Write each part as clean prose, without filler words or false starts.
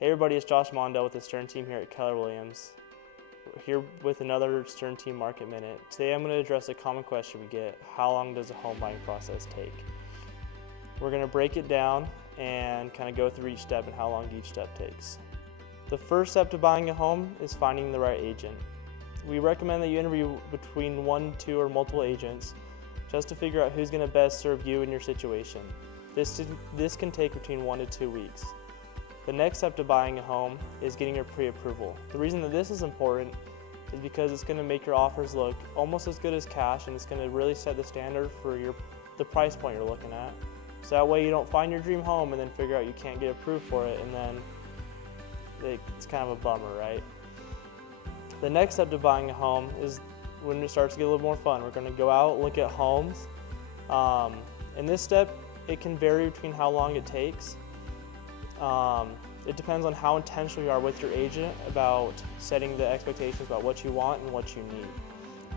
Hey everybody, it's Josh Mondell with the Stern team here at Keller Williams. We're here with another Stern Team Market Minute. Today I'm going to address a common question we get: how long does a home buying process take? We're going to break it down and kind of go through each step and how long each step takes. The first step to buying a home is finding the right agent. We recommend that you interview between 1, 2, or multiple agents just to figure out who's going to best serve you in your situation. This can take between 1 to 2 weeks. The next step to buying a home is getting your pre-approval. The reason that this is important is because it's going to make your offers look almost as good as cash, and it's going to really set the standard for the price point you're looking at. So that way you don't find your dream home and then figure out you can't get approved for it, and then it's kind of a bummer, right? The next step to buying a home is when it starts to get a little more fun. We're going to go out, look at homes. In this step, it can vary between how long it takes. It depends on how intentional you are with your agent about setting the expectations about what you want and what you need.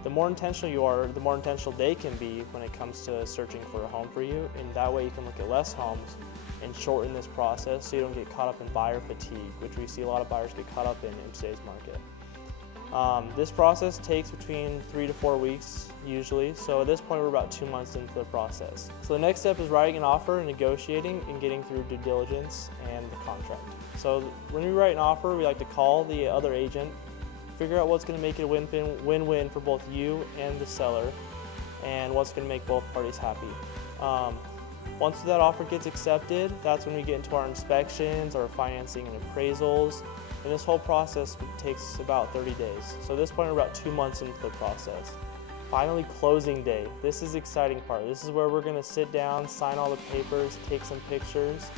The more intentional you are, the more intentional they can be when it comes to searching for a home for you, and that way you can look at less homes and shorten this process so you don't get caught up in buyer fatigue, which we see a lot of buyers get caught up in today's market. This process takes between 3 to 4 weeks usually, so at this point we're about 2 months into the process. So the next step is writing an offer and negotiating and getting through due diligence and the contract. So when we write an offer, we like to call the other agent, figure out what's going to make it a win-win for both you and the seller, and what's going to make both parties happy. Once that offer gets accepted, that's when we get into our inspections, our financing and appraisals. And this whole process takes about 30 days. So at this point, we're about 2 months into the process. Finally, closing day. This is the exciting part. This is where we're going to sit down, sign all the papers, take some pictures.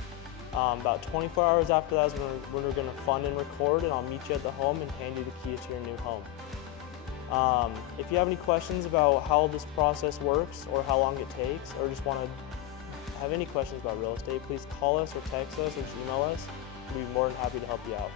About 24 hours after that is when we're going to fund and record, and I'll meet you at the home and hand you the keys to your new home. If you have any questions about how this process works or how long it takes, or just want to have any questions about real estate, please call us or text us or just email us. We'll be more than happy to help you out.